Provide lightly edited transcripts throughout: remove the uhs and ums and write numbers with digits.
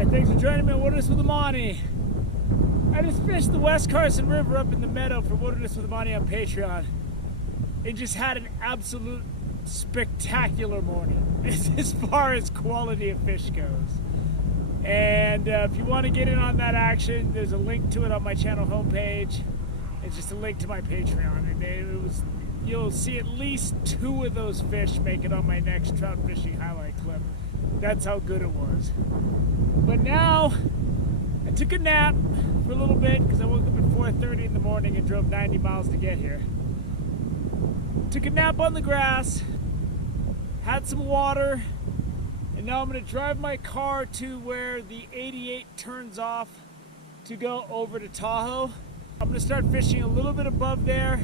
Hi, thanks for joining me on Wilderness with Amani. I just fished the West Carson River up in the meadow for Wilderness with Amani on Patreon. It just had an absolute spectacular morning as far as quality of fish goes. And if you want to get in on that action, there's a link to it on my channel homepage. It's just a link to my Patreon, and you'll see at least 2 of those fish make it on my next trout fishing highlight clip. That's how good it was. But now, I took a nap for a little bit because I woke up at 4:30 in the morning and drove 90 miles to get here. Took a nap on the grass, had some water, and now I'm going to drive my car to where the 88 turns off to go over to Tahoe. I'm going to start fishing a little bit above there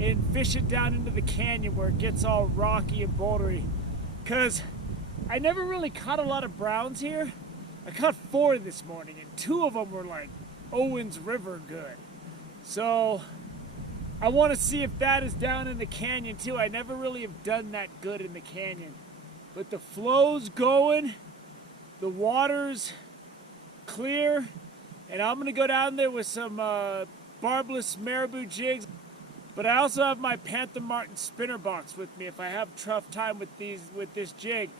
and fish it down into the canyon where it gets all rocky and bouldery. Because I never really caught a lot of browns here. I caught 4 this morning, and 2 of them were like Owens River good. So I want to see if that is down in the canyon too. I never really have done that good in the canyon. But the flow's going, the water's clear, and I'm going to go down there with some barbless marabou jigs. But I also have my Panther Martin spinner box with me if I have tough time with this jig.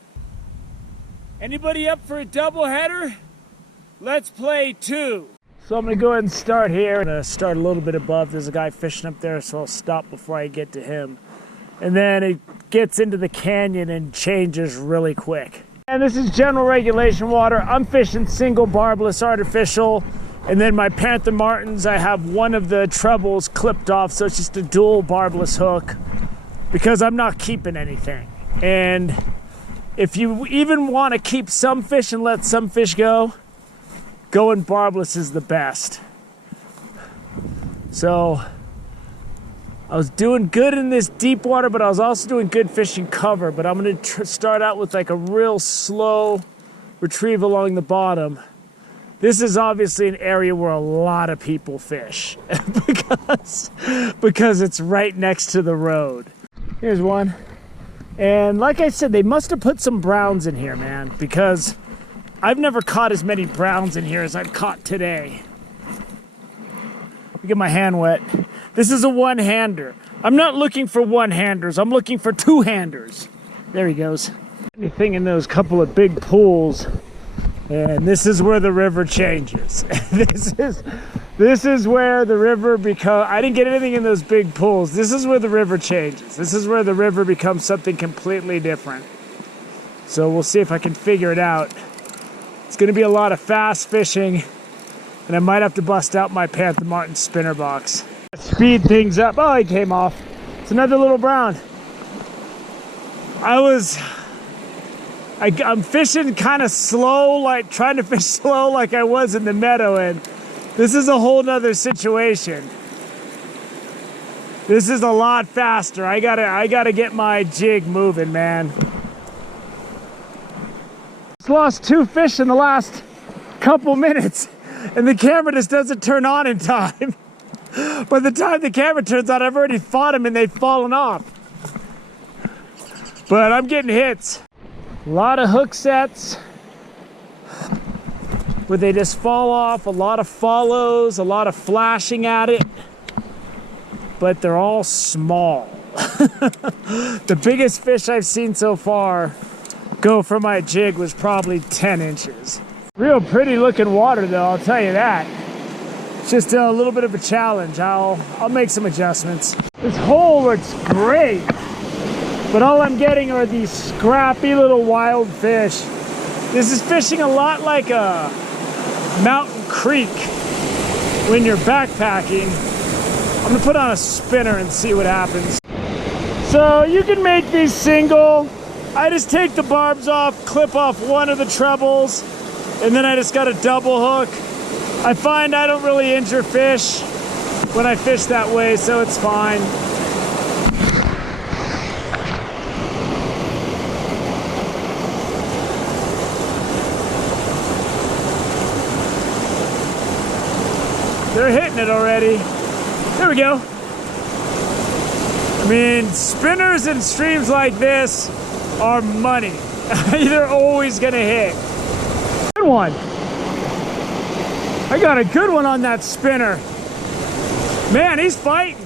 Anybody up for a double header? Let's play 2. So I'm gonna go ahead and start here. I'm gonna start a little bit above. There's a guy fishing up there, so I'll stop before I get to him. And then it gets into the canyon and changes really quick. And this is general regulation water. I'm fishing single barbless artificial. And then my Panther Martins, I have one of the trebles clipped off, so it's just a dual barbless hook because I'm not keeping anything. And if you even want to keep some fish and let some fish go, going barbless is the best. So I was doing good in this deep water, but I was also doing good fishing cover. But I'm going to start out with like a real slow retrieve along the bottom. This is obviously an area where a lot of people fish because it's right next to the road. Here's one. And like I said, they must have put some browns in here, man, because I've never caught as many browns in here as I've caught today. Let me get my hand wet. This is a one-hander. I'm not looking for one-handers. I'm looking for two-handers. There he goes. Anything in those couple of big pools. And this is where the river changes. This is where the river becomes, I didn't get anything in those big pools. This is where the river changes. This is where the river becomes something completely different. So we'll see if I can figure it out. It's gonna be a lot of fast fishing, and I might have to bust out my Panther Martin spinner box. Speed things up. Oh, he came off. It's another little brown. I'm fishing kind of slow, like trying to fish slow like I was in the meadow, and this is a whole nother situation. This is a lot faster. I gotta get my jig moving, man. Just lost 2 fish in the last couple minutes, and the camera just doesn't turn on in time. By the time the camera turns on, I've already fought them and they've fallen off. But I'm getting hits. A lot of hook sets where they just fall off, a lot of follows, a lot of flashing at it, but they're all small. The biggest fish I've seen so far go for my jig was probably 10 inches. Real pretty looking water though, I'll tell you that. It's just a little bit of a challenge. I'll make some adjustments. This hole looks great. But all I'm getting are these scrappy little wild fish. This is fishing a lot like a mountain creek when you're backpacking. I'm gonna put on a spinner and see what happens. So you can make these single. I just take the barbs off, clip off one of the trebles, and then I just got a double hook. I find I don't really injure fish when I fish that way, so it's fine. They're hitting it already. There we go. I mean, spinners in streams like this are money. They're always gonna hit. Good one. I got a good one on that spinner. Man, he's fighting.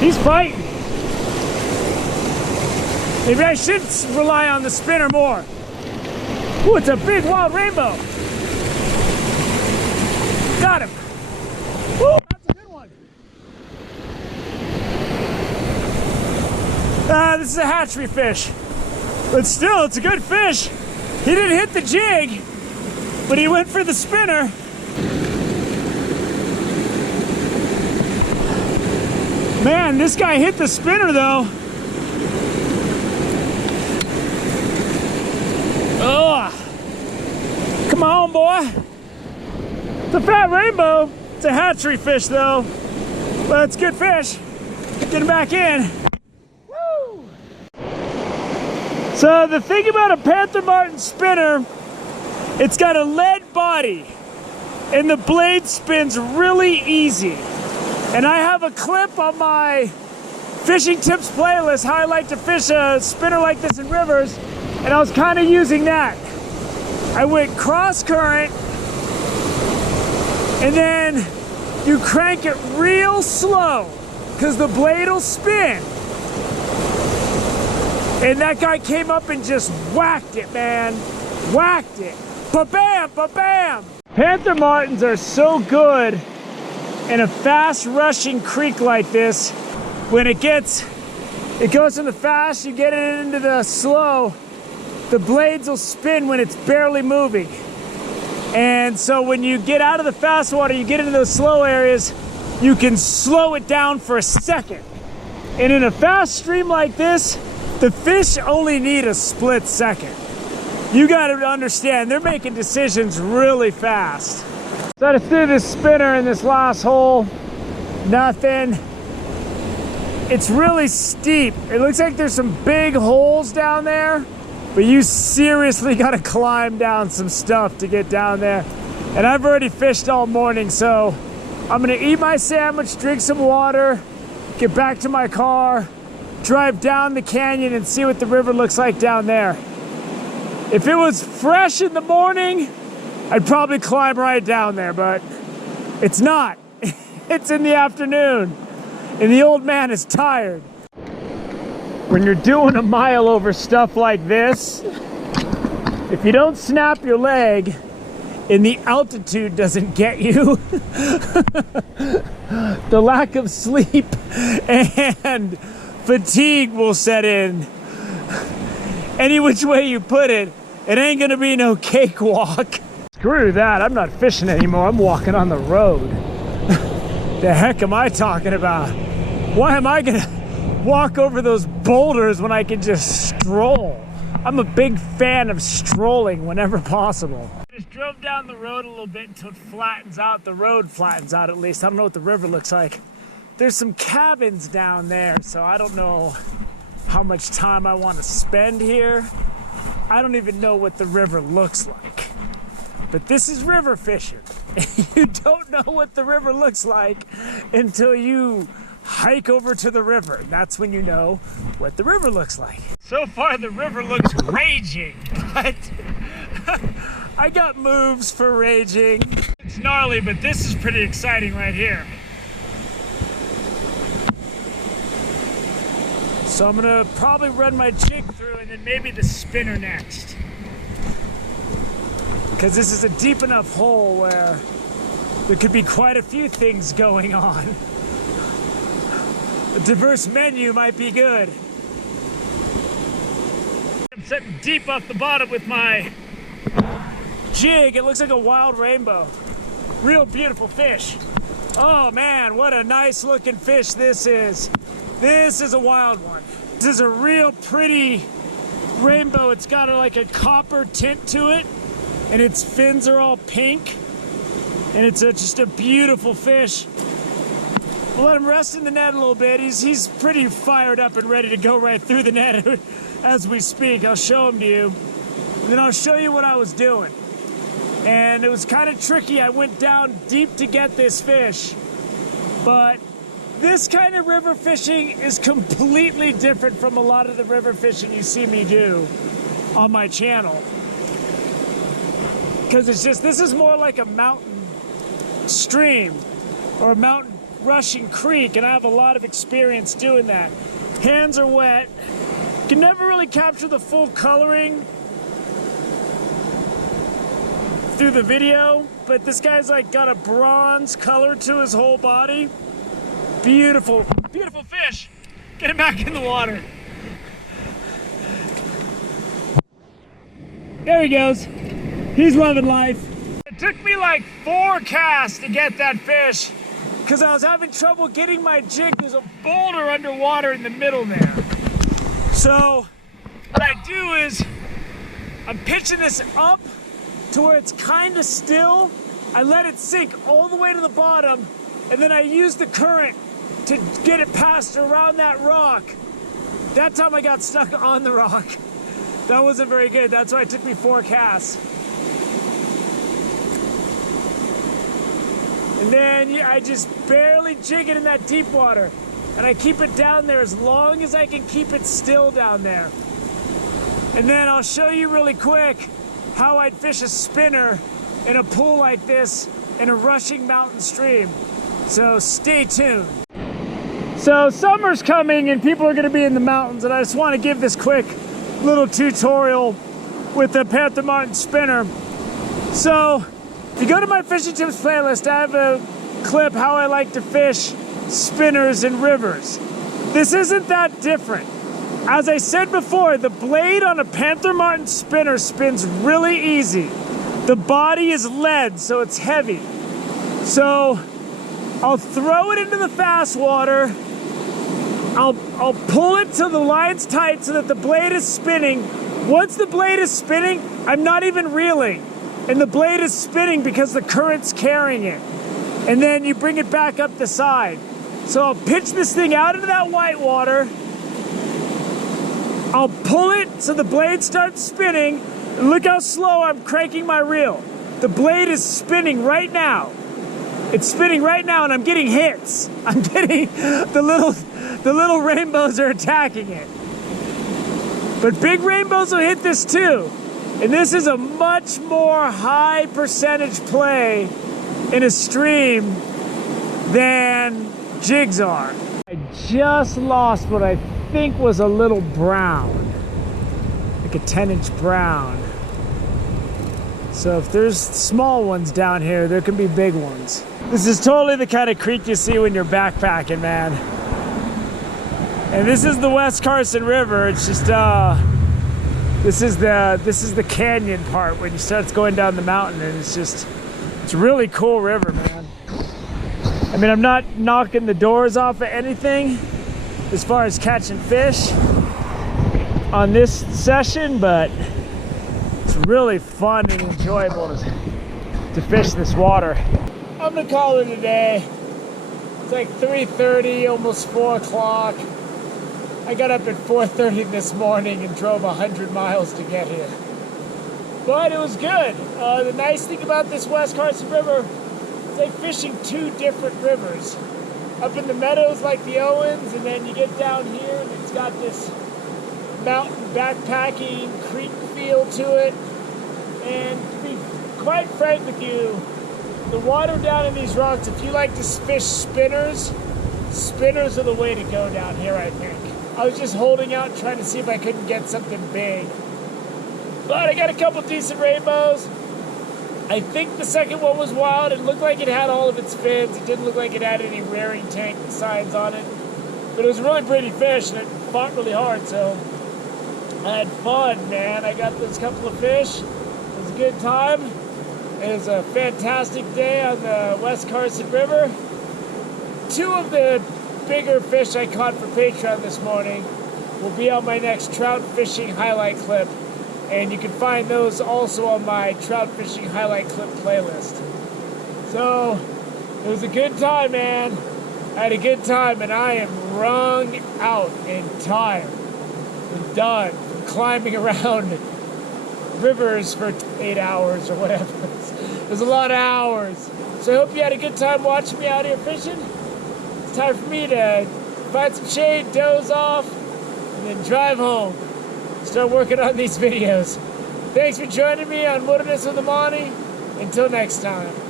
He's fighting. Maybe I should rely on the spinner more. Ooh, it's a big wild rainbow. Got him. Woo, that's a good one. This is a hatchery fish. But still, it's a good fish. He didn't hit the jig, but he went for the spinner. Man, this guy hit the spinner though. Ugh. Come on, boy. It's a fat rainbow. It's a hatchery fish though. But it's good fish. Get him back in. Woo! So the thing about a Panther Martin spinner, it's got a lead body and the blade spins really easy. And I have a clip on my fishing tips playlist, how I like to fish a spinner like this in rivers, and I was kind of using that. I went cross current, and then you crank it real slow, because the blade will spin. And that guy came up and just whacked it, man. Whacked it. Ba-bam, ba-bam. Panther Martins are so good in a fast rushing creek like this. When it goes from the fast, you get it into the slow, the blades will spin when it's barely moving. And so when you get out of the fast water, you get into those slow areas, you can slow it down for a second. And in a fast stream like this, the fish only need a split second. You gotta understand, they're making decisions really fast. So I just threw this spinner in this last hole, nothing. It's really steep. It looks like there's some big holes down there, but you seriously gotta climb down some stuff to get down there. And I've already fished all morning, so I'm gonna eat my sandwich, drink some water, get back to my car, drive down the canyon and see what the river looks like down there. If it was fresh in the morning, I'd probably climb right down there, but it's not. It's in the afternoon, and the old man is tired. When you're doing a mile over stuff like this, if you don't snap your leg and the altitude doesn't get you, the lack of sleep and fatigue will set in. Any which way you put it, it ain't gonna be no cakewalk. Screw that, I'm not fishing anymore, I'm walking on the road. The heck am I talking about? Why am I gonna walk over those boulders when I can just stroll? I'm a big fan of strolling whenever possible. I just drove down the road a little bit until it flattens out. The road flattens out at least. I don't know what the river looks like. There's some cabins down there, so I don't know how much time I want to spend here. I don't even know what the river looks like. But this is river fishing. You don't know what the river looks like until you hike over to the river. That's when you know what the river looks like. So far the river looks raging, but I got moves for raging. It's gnarly, but this is pretty exciting right here. So I'm gonna probably run my jig through and then maybe the spinner next. Because this is a deep enough hole where there could be quite a few things going on. A diverse menu might be good. I'm sitting deep off the bottom with my jig. It looks like a wild rainbow. Real beautiful fish. Oh man, what a nice looking fish this is. This is a wild one. This is a real pretty rainbow. It's got like a copper tint to it, and its fins are all pink, and it's just a beautiful fish. We'll let him rest in the net a little bit. He's pretty fired up and ready to go right through the net as we speak. I'll show him to you, and then I'll show you what I was doing. And it was kind of tricky. I went down deep to get this fish, but this kind of river fishing is completely different from a lot of the river fishing you see me do on my channel. because it's just, this is more like a mountain stream or a mountain rushing creek, and I have a lot of experience doing that. Hands are wet. Can never really capture the full coloring through the video, but this guy's like got a bronze color to his whole body. Beautiful, beautiful fish. Get him back in the water. There he goes. He's loving life. It took me like 4 casts to get that fish because I was having trouble getting my jig. There's a boulder underwater in the middle there. So what I do is I'm pitching this up to where it's kind of still. I let it sink all the way to the bottom, and then I use the current to get it past around that rock. That time I got stuck on the rock. That wasn't very good. That's why it took me 4 casts. And then I just barely jig it in that deep water. And I keep it down there as long as I can keep it still down there. And then I'll show you really quick how I'd fish a spinner in a pool like this in a rushing mountain stream. So stay tuned. So summer's coming and people are gonna be in the mountains, and I just wanna give this quick little tutorial with the Panther Martin spinner. So if you go to my fishing tips playlist, I have a clip how I like to fish spinners in rivers. This isn't that different. As I said before, the blade on a Panther Martin spinner spins really easy. The body is lead, so it's heavy. So I'll throw it into the fast water. I'll pull it till the line's tight so that the blade is spinning. Once the blade is spinning, I'm not even reeling. And the blade is spinning because the current's carrying it. And then you bring it back up the side. So I'll pitch this thing out into that white water. I'll pull it so the blade starts spinning. And look how slow I'm cranking my reel. The blade is spinning right now. It's spinning right now and I'm getting hits. I'm getting the little rainbows are attacking it. But big rainbows will hit this too. And this is a much more high percentage play in a stream than jigs are. I just lost what I think was a little brown, like a 10-inch brown. So if there's small ones down here, there can be big ones. This is totally the kind of creek you see when you're backpacking, man. And this is the West Carson River. It's just this is the canyon part when you start going down the mountain, and it's a really cool river, man. I mean, I'm not knocking the doors off of anything as far as catching fish on this session, but it's really fun and enjoyable to fish this water. I'm gonna call it a day. It's like 3:30, almost 4 o'clock. I got up at 4:30 this morning and drove 100 miles to get here. But it was good. The nice thing about this West Carson River, it's like fishing 2 different rivers. Up in the meadows like the Owens, and then you get down here and it's got this mountain backpacking creek feel to it. And to be quite frank with you, the water down in these rocks, if you like to fish spinners, spinners are the way to go down here, I think. I was just holding out trying to see if I couldn't get something big. But I got a couple decent rainbows. I think the second one was wild. It looked like it had all of its fins. It didn't look like it had any rearing tank signs on it. But it was a really pretty fish, and it fought really hard, so I had fun, man. I got those couple of fish. It was a good time. It was a fantastic day on the West Carson River. 2 of the bigger fish I caught for Patreon this morning will be on my next trout fishing highlight clip, and you can find those also on my trout fishing highlight clip playlist. So it was a good time, man. I had a good time, and I am wrung out and tired and done from climbing around rivers for 8 hours or whatever. It was a lot of hours. So I hope you had a good time watching me out here fishing. It's time for me to find some shade, doze off, and then drive home. Start working on these videos. Thanks for joining me on Wilderness with Amani. Until next time.